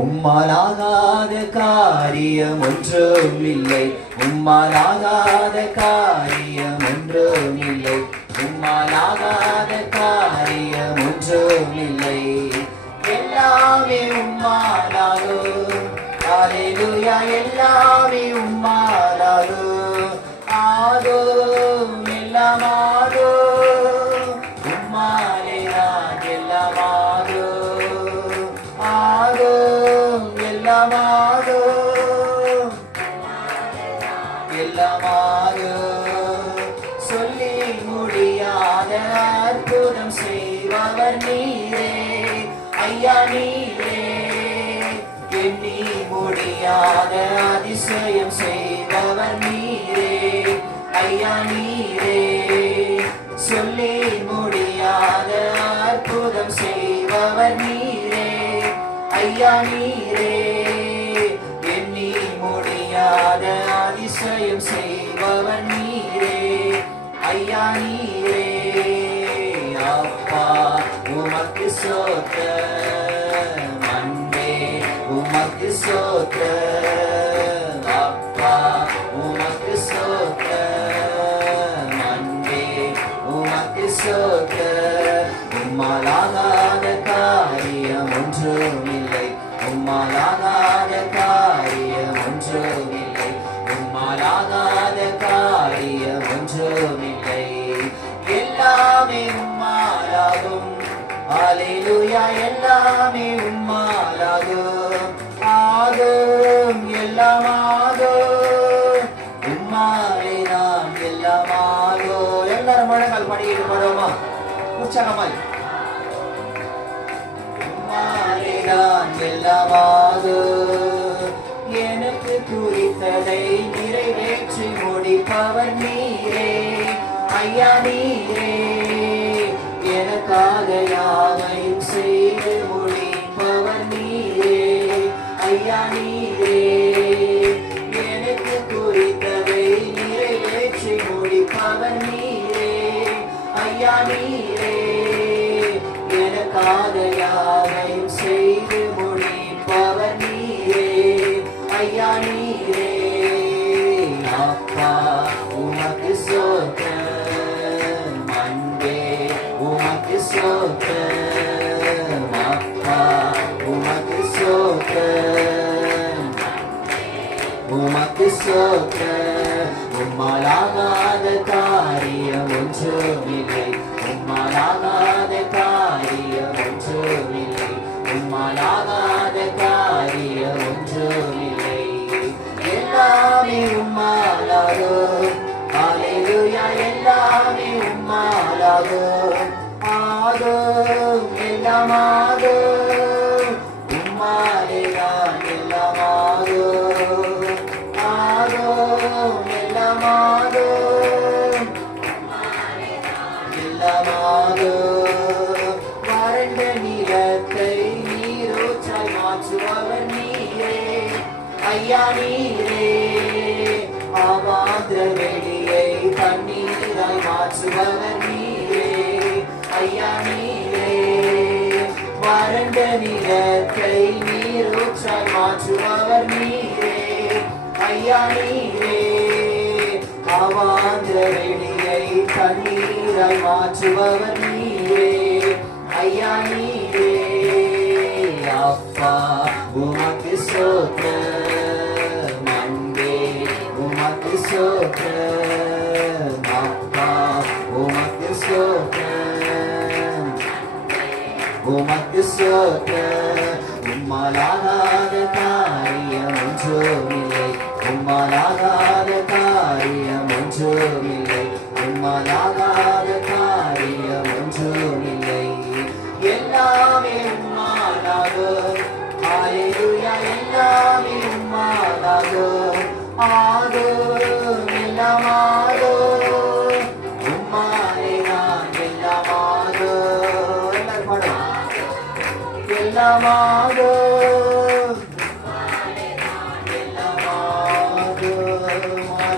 உம்மாலாகாத காரியம் ஒன்றும் இல்லை. உம்மாலாகாத காரியம் ஒன்றும் இல்லை உம்மாலாகாத காரியம் ஒன்றும் இல்லை. எல்லாமே உம்மாலாகும். அலையிலுயா எல்லாமே உம் அற்புதம் செய்பவர் நீரே. ஐயா நீரே. எண்ணி முடியாத அதிசயம் செய்பவர் நீரே. ஐயா நீரே. சொல்லி முடியாத அற்புதம் செய்பவர் நீரே. ஐயா நீரே. எண்ணி முடியாத அதிசயம் செய்பவர் நீரே. ஐயா நீரே. சோத்த மண்டே உமக்கு சோத்த அப்பா உமக்கு சோத்த மண்டே உமக்கு சோத்த. உம்மாலாகாத காரியம் ஒன்றும் இல்லை. உம்மாலாகாத காரியம் ஒன்றும் இல்லை. உம்மாலாகாத காரியம் ஒன்றும் இல்லை. எல்லாமே அலையிலுயா எல்லாமே உம்மாலாகும் ஆகும் எல்லாம் ஆகும் உம்மாலே நாம் எல்லாம் ஆகும் எல்லாரும் முழங்கால் படிக்கிட்டு போறோமா? உற்சாகமாய். மாறினான் எல்லாமாக. எனக்கு குறித்ததை நிறைவேற்றி முடிப்பவர் நீரே. ஐயா நீரே. ஐயா நீரே எனக்கு ஒன்றுமில்லை எல்லாமே உம்மாலாகும் அலையிலுயா எல்லாமே உம்மாலாகும் ஆகும் எல்லாமா ஐயா நீரே. ஆமாந்திர வெளியை தண்ணீராய் மாற்றுபவர் நீரே. ஐயா நீரே. வறண்ட நிலத்தை நீரூற்றாய் மாற்றுபவர் நீரே. ஐயா நீரே. ஆமாந்திர வெளியை தண்ணீராய் மாற்றுபவர் நீரே. உமக்கு சோத்த அப்பா உமக்கு சோத்த உமக்கு சோத்த உம்மாலாகாத காரியம் ஒன்றுமில்லை உம்மாலாகாத காரியம் ஒன்றுமில்லை உம்மாலாகாத காரியம் ஒன்றுமில்லை எல்லாமே உம்மாலாகும் ஹalleluya எல்லாமே உம்மாலாகும் ஆகும் I'm all Namaha.